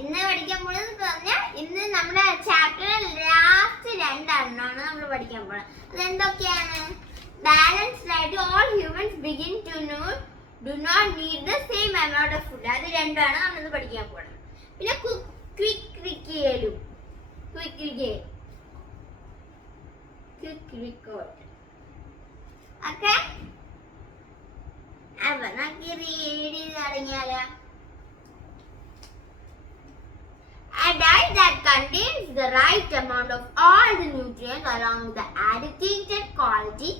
ഇന്ന് പഠിക്കാൻ പോകുന്നത് പറഞ്ഞാൽ ഇന്ന് നമ്മുടെ ചാപ്റ്ററിൽ ലാസ്റ്റ് 2 എണ്ണമാണ് നമ്മൾ പഠിക്കാൻ പോകുന്നത്. അതെന്തൊക്കെയാണ്? ബാലൻസ്ഡ് ആയിട്ട് all humans begin to do not need the same amount of food. അത് രണ്ടാണ് നമ്മളിന്ന് പഠിക്കാൻ പോകുന്നത്. പിന്നെ ക്വിക്ക് റിക്കോർഡ് ഓക്കെ. അപ്പൊ നമുക്ക് റീഡ് ചെയ്ത് തുടങ്ങിയാലോ. A diet that contains the right amount of all the nutrients along with the adequate quality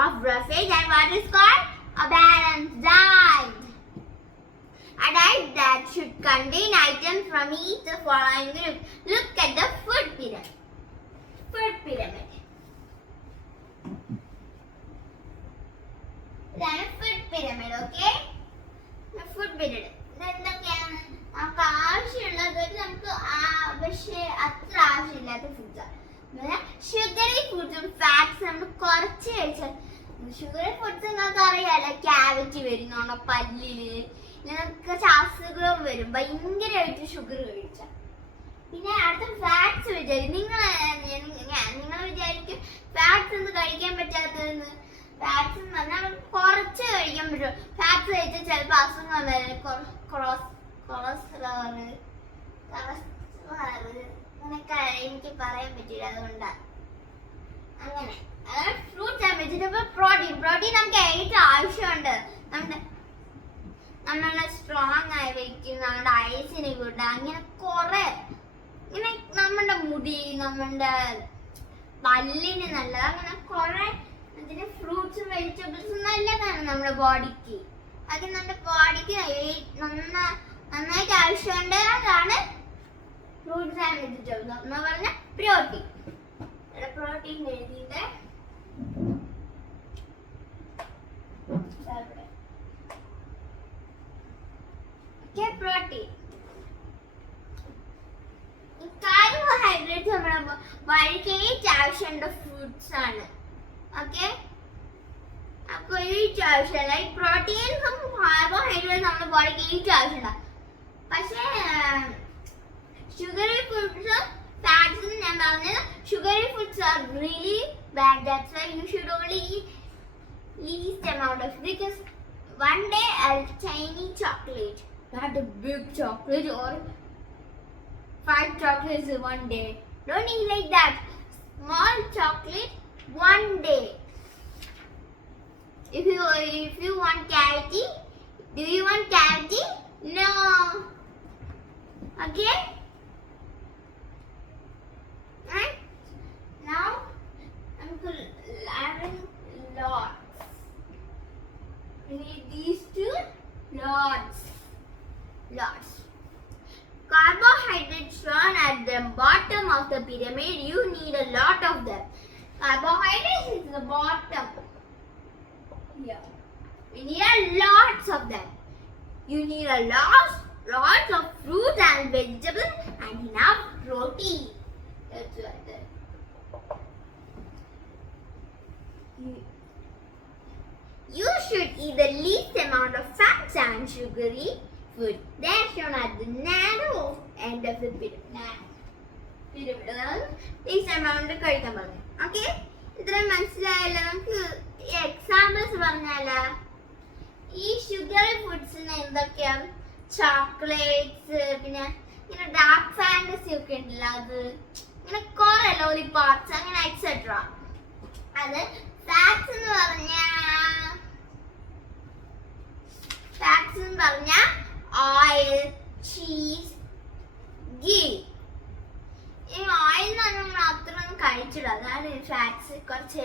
of roughage and what is called a balanced diet. A diet that should contain items from each the following group. Look at the food pyramid. ഇതാണ് food pyramid. Okay, food pyramid ഇതെന്തൊക്കെയാണ്? നമുക്ക് ആവശ്യമുള്ളത് നമുക്ക് പക്ഷേ അത്ര ആവശ്യമില്ലാത്ത ഫുഡ്സാണ്. Sugary ഫുഡ്സും ഫാറ്റ്സും നമ്മൾ കുറച്ച് കഴിച്ചാൽ. ഷുഗറി ഫുഡ്സ് നിങ്ങൾക്ക് അറിയാലോ, ക്യാവിറ്റി വരും നമ്മുടെ പല്ലില്, നിങ്ങൾക്ക് അസുഖം വരും ഭയങ്കരമായിട്ട് ഷുഗർ കഴിച്ചാൽ. പിന്നെ അടുത്ത ഫാറ്റ്സ് വിചാരിക്കും നിങ്ങൾ വിചാരിക്കും ഫാറ്റ്സ് ഒന്നും കഴിക്കാൻ പറ്റാത്തതെന്ന്. ഫാറ്റ്സ് എന്ന് പറഞ്ഞാൽ കുറച്ച് കഴിക്കാൻ പറ്റും. ഫാറ്റ്സ് കഴിച്ചാൽ ചിലപ്പോൾ അസുഖം വരും. കൊളസ്ട്രോൾ അങ്ങനെയൊക്കെ എനിക്ക് പറയാൻ പറ്റില്ല, അതുകൊണ്ടാണ് അങ്ങനെ. ഫ്രൂട്ട്സ് ആൻഡ് വെജിറ്റബിൾ പ്രോട്ടീൻ നമുക്ക് ഏറ്റവും ആവശ്യമുണ്ട്. നമ്മളെ സ്ട്രോങ് ആയി വെക്കും, നമ്മുടെ ഐസിന് കൂട്ടുക, അങ്ങനെ കുറെ ഇങ്ങനെ നമ്മുടെ മുടി, നമ്മുടെ പല്ലിന് നല്ലത്, അങ്ങനെ കുറെ അതിന് ഫ്രൂട്ട്സും വെജിറ്റബിൾസും നല്ലതാണ് നമ്മുടെ ബോഡിക്ക്. അത് നമ്മുടെ ബോഡിക്ക് നന്നായിട്ട് ആവശ്യമുണ്ട്. അതാണ് ഫ്രൂട്ട്സ് ആൻഡ് വെജിറ്റബിൾസ് എന്ന് പറഞ്ഞാൽ പ്രോട്ടീൻ എഴുതിയിട്ട് പ്രോട്ടീൻ. കാർബോഹൈഡ്രേറ്റ്സ് നമ്മുടെ ബോഡിക്ക് ഏറ്റവും ആവശ്യമുള്ള ഫ്രൂട്ട്സ് ആണ്. ഓക്കെ, അപ്പൊ ഏറ്റവും ആവശ്യമുള്ള ഈ പ്രോട്ടീൻസും കാർബോഹൈഡ്രേറ്റ്സും നമ്മുടെ ബോഡിക്ക് ഏറ്റവും ആവശ്യമുണ്ട്. പക്ഷേ ഷുഗറി ഫുഡ്സും ഫാറ്റ്സും ഞാൻ പറഞ്ഞത് sugary foods are really bad. That's why you should only eat least amount of, because one day a tiny chocolate, not a big chocolate or 5 chocolates in one day. Don't eat like that. Small chocolate one day. If you want cavity, do you want cavity? No. Okay. Right? Now I'm adding lots. We need these two lots. Carbohydrates shown at the bottom of the pyramid. You need a lot of them. Carbohydrates is the bottom. Yeah. We need a lots of them. You need a lots of fruits and vegetables and enough protein. That's right there. You should eat the least amount of fats and sugary food. They are shown at the narrow end of the pyramid. Least amount കഴിക്കാൻ പറഞ്ഞു. Okay, ഇത്രയും മനസ്സിലായല്ലോ. നമുക്ക് examples പറഞ്ഞാലോ. ഈ sugary ഫുഡ്സിന് എന്തൊക്കെയാണ്? Chocolates, പിന്നെ ഇങ്ങനെ ഡാർക്ക് ഫാന്റസി ഒക്കെ ഉണ്ടല്ലോ, അത് ഇങ്ങനെ കുറെ ലോലിപോപ്സ് അങ്ങനെ എക്സെട്ര. അത് ഫാറ്റ്സ് എന്ന് പറഞ്ഞാൽ ഓയിൽ, ചീസ്, ഗീ. ഈ ഓയിൽ എന്ന് പറഞ്ഞാൽ നമ്മൾ അത്രയൊന്നും കഴിച്ചിടും, അതാണ് ഫാറ്റ്സ്. കുറച്ച്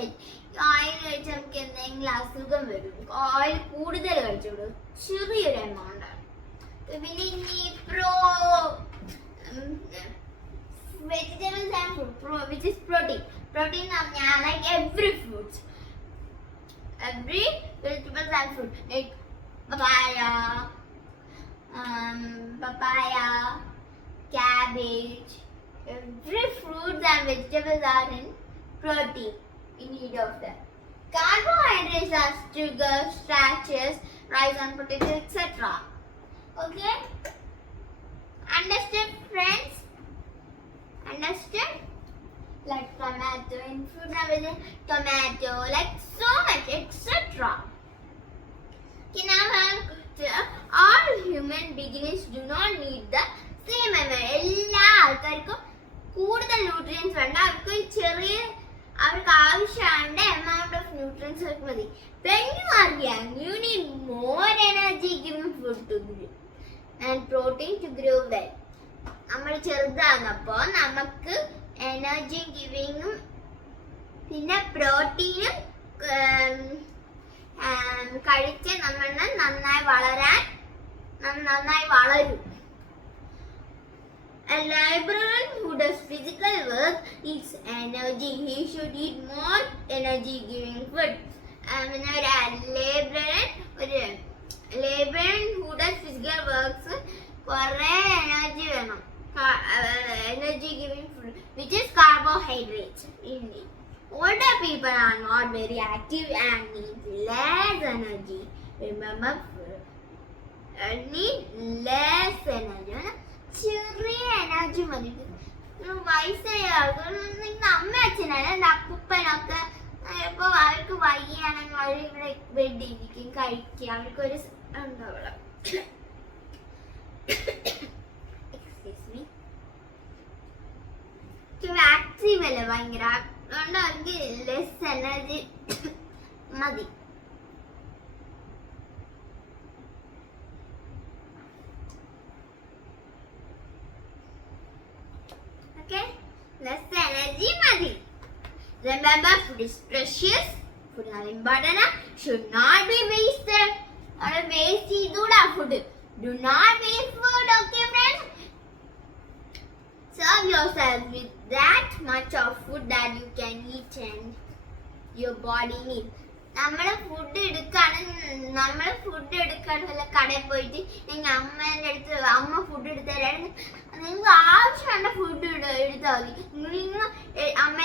ഓയിൽ കഴിച്ചാൽ നമുക്ക് എന്തെങ്കിലും അസുഖം വരും. ഓയിൽ കൂടുതൽ കഴിച്ചിടും, ചെറിയൊരു എമൗണ്ട് ആണ്. പിന്നെ ഇനി vegetables and fruit, which is protein എന്ന് പറഞ്ഞാൽ like every vegetables and fruit, like papaya, cabbage. Every fruits and vegetables are in protein, in need of them. Carbohydrates are sugar, starches, rice and potatoes, etc. Okay. Understood, friends? Understood? Like tomato in food now, tomato, like so much, etc. Okay, now all human beings do not need the same amount. എല്ലാ ആൾക്കാർക്കും കൂടുതൽ nutrients വേണ്ട, അവർക്ക് ചെറിയ അവർക്ക് ആവശ്യമായ amount of nutrients മതി. When you are young, you need more energy giving food to grow and protein to grow well. നമ്മൾ ചെറുതാകുന്നപ്പോൾ നമുക്ക് എനർജി ഗിവിങ്ങും പിന്നെ പ്രോട്ടീനും കഴിച്ച് നമ്മൾ നന്നായി വളരും. A librarian who does physical work eats energy. He should eat more energy giving food. Librarian who does physical works കുറേ energy വേണം, energy giving food which is carbohydrates in it. Older people are not very active and need less energy. Remember, need less energy. ചെറിയ energy മതി. വയസ്സായ ആൾക്കാർ, നിങ്ങളുടെ അമ്മ അച്ഛനല്ല അപ്പൂപ്പനൊക്കെ ഇപ്പോൾ അവർക്ക് വയ്യാണെങ്കിൽ അവർ ഇവിടെ ബെഡിരിക്കും, കഴിക്കുക, അവർക്കൊരു ഉണ്ടാവുള്ളൂ. എക്സ്ക്യൂസ് മീ, ആക്റ്റീവ് അല്ലേ ഭയങ്കര, അതുകൊണ്ട് അവർക്ക് ലെസ് എനർജി മതി. Okay, less energy madi. Remember, food is precious. Food is important. Should not be wasted. Or waste food. Do not waste food, okay, friends? Serve yourself with that much of food that you can eat and your body needs. നമ്മൾ food എടുക്കാൻ വല്ല കടയിൽ പോയിട്ട് നിങ്ങൾ അമ്മേൻ്റെ അടുത്ത് അമ്മ food എടുത്ത് തരാണ്, നിങ്ങൾക്ക് ആവശ്യമുള്ള ഫുഡ് എടുത്താൽ മതി. നിങ്ങൾ അമ്മ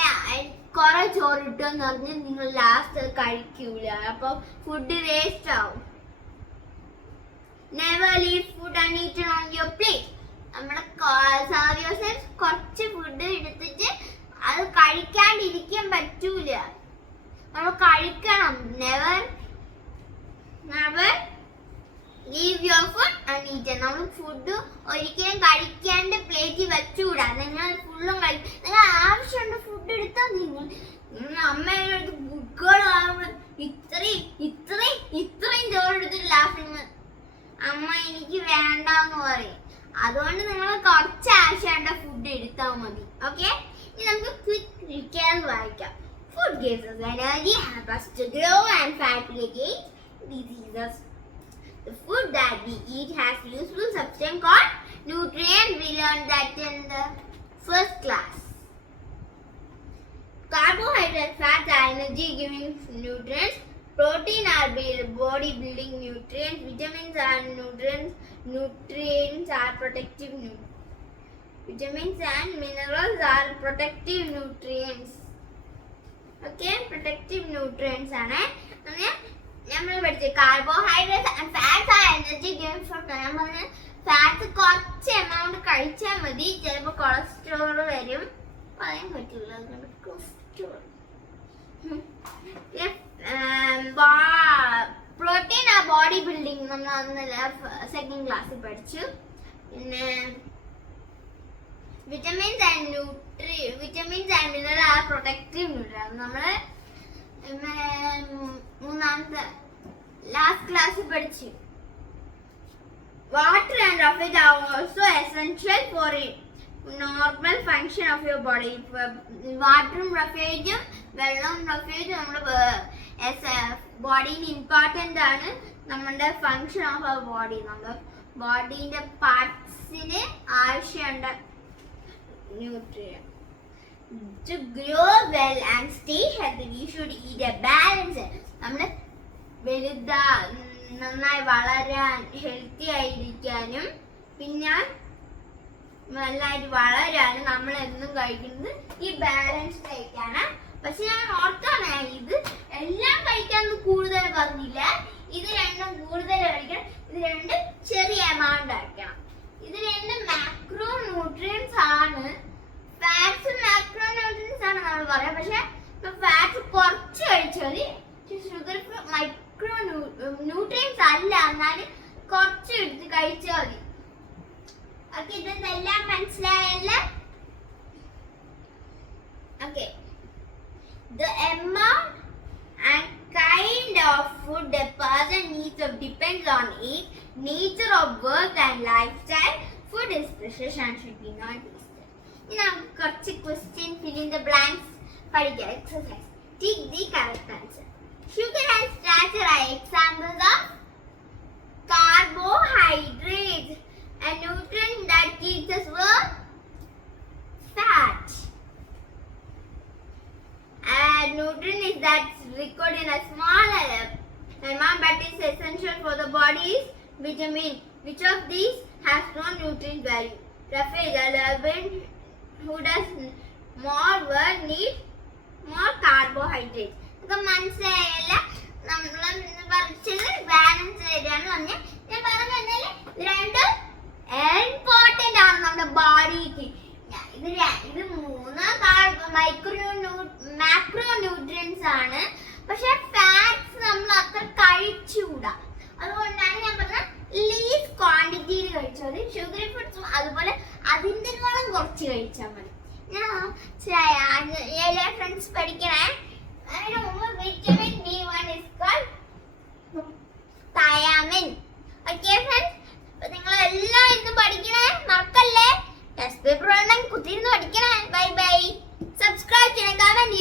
കുറെ ചോറ് ഇട്ടെന്ന് പറഞ്ഞ് നിങ്ങൾ ലാസ്റ്റ് കഴിക്കൂല, അപ്പോൾ ഫുഡ് വേസ്റ്റ് ആവും. Never leave food uneaten on your plate. നമ്മുടെ serve yourself കുറച്ച് ഫുഡ് എടുത്തിട്ട് അത് കഴിക്കാണ്ടിരിക്കാൻ പറ്റൂല, നമ്മൾ കഴിക്കണം. Never leave your food uneaten. നമ്മൾ ഫുഡ് ഒരിക്കലും കഴിക്കാണ്ട് പ്ലേറ്റിൽ വെച്ചുകൂടാ. നിങ്ങൾ ഫുള്ളും കഴിക്കും. നിങ്ങൾ ആവശ്യമുണ്ട് ഫുഡ് എടുത്താൽ നിങ്ങൾ അമ്മയുടെ അടുത്ത് ബുക്കുകളാകുമ്പോൾ ഇത്രയും ചോറെടുത്തിട്ട് ലാസ്റ്റ് അമ്മ എനിക്ക് വേണ്ടെന്ന് പറയും. അതുകൊണ്ട് നിങ്ങൾ കുറച്ച് ആവശ്യമുള്ള ഫുഡ് എടുത്താൽ മതി. ഓക്കെ, ഇനി നമുക്ക് ക്വിക്ക് റീക്യാപ്പ് വായിക്കാം. Food gives us energy, helps us to grow and fight against diseases. The food that we eat has useful substance called nutrients. We learned that in the first class. Carbohydrates, fats are energy-giving nutrients. Protein are body building nutrients. Vitamins are nutrients. Nutrients are protective nutrients. Vitamins and minerals are protective nutrients. Okay, protective nutrients ആണ്. നമ്മൾ പഠിച്ചത് carbohydrates and fats are energy giving food. നമ്മൾ fats കുറച്ച് amount കഴിച്ചാൽ മതി, ചിലപ്പോൾ cholesterol വരും, പറയാൻ പറ്റില്ല. കൊളസ്ട്രോൾ. പ്രോട്ടീൻ ആ ബോഡി ബിൽഡിംഗ് നമ്മൾ അന്ന് സെക്കൻഡ് ക്ലാസ്സിൽ പഠിച്ചു. പിന്നെ vitamins and mineral are protective nutrients. നമ്മൾ മൂന്നാമത്തെ ലാസ്റ്റ് ക്ലാസ്സിൽ പഠിച്ചു. Water and roughage are also essential for normal function of your body. വാട്ടറും റഫേജും വെള്ളവും റഫേജും നമ്മുടെ ബോഡിന് ഇമ്പോർട്ടൻ്റ് ആണ്. നമ്മുടെ ഫങ്ഷൻ ഓഫ് അവർ ബോഡി, നമ്മുടെ ബോഡീൻ്റെ പാർട്സിന് ആവശ്യമുണ്ട് nutrient. To grow well and stay healthy, we should eat a balanced. നമ്മൾ നന്നായി വളരാൻ, ഹെൽത്തി ആയിരിക്കാനും പിന്നെ നല്ലതായിട്ട് വളരാനും നമ്മൾ എന്നും കഴിക്കുന്നത് ഈ ബാലൻസ് കഴിക്കാണ്. പക്ഷെ ഞാൻ ഓർത്താണ്, ഇത് എല്ലാം കഴിക്കാനൊന്നും കൂടുതൽ പറഞ്ഞില്ല. ഇത് രണ്ടും കൂടുതൽ കഴിക്കണം, ഇത് രണ്ടും ചെറിയ എമൗണ്ട് കഴിക്കണം. ഇത് രണ്ടും പറയാം. പക്ഷെ ഫാറ്റ്സ് കുറച്ച് കഴിച്ചാൽ മതി. ഷുഗർ മൈക്രോ ന്യൂട്രിയൻസ് അല്ല, എന്നാലും കുറച്ച് എടുത്ത് കഴിച്ചാൽ മതി. ഓക്കെ, ഇതെല്ലാം മനസ്സിലായല്ലേ? Okay, the amount and kind of food a person needs depends on its nature of work and lifestyle. Food is precious and should be not wasted. Now, കുറച്ച് question fill in the blanks പഠിക്കാം. Exercise. Take the correct answer. Sugar and starch are examples of carbohydrates. A nutrient that keeps us warm, fat. A nutrient is that's recorded in a small amount but is essential for the body is vitamin. Which of these has no nutrient value? Rafael, who does more work needs more carbohydrates. ഇതൊക്കെ മനസ്സിലായല്ല? നമ്മൾ പഠിച്ചത് balance ചെയ്താണ് പറഞ്ഞ. ഞാൻ പറഞ്ഞാൽ രണ്ടും important ആണ് നമ്മുടെ ബോഡിക്ക്. ഇത് മൂന്ന് മാക്രോ ന്യൂട്രിയൻസ് ആണ്. പക്ഷെ ഫാറ്റ്സ് നമ്മൾ അത്ര കഴിച്ചുകൂടാ. അതുകൊണ്ടാണ് ഞാൻ പറഞ്ഞത് ലീസ്റ്റ് ക്വാണ്ടിറ്റിയിൽ കഴിച്ചാൽ മതി. ഷുഗറി ഫുഡ്സും അതുപോലെ അതിൻ്റെകളും കുറച്ച് കഴിച്ചാൽ മതി. ഞാൻ എല്ലാ ഫ്രണ്ട്സ് പഠിക്കണേ. അതിന് മുമ്പ് vitamin B1 is called thiamine. Okay friends, നിങ്ങൾ എല്ലാം ഇന്ന് പഠിക്കണേ, മറക്കല്ലേ. ടെസ്റ്റ് പേപ്പർ വേണം, കുത്തിയിരുന്ന് പഠിക്കണേ. Bye bye. സബ്സ്ക്രൈബ് ചെയ്യണം, കമന്റ്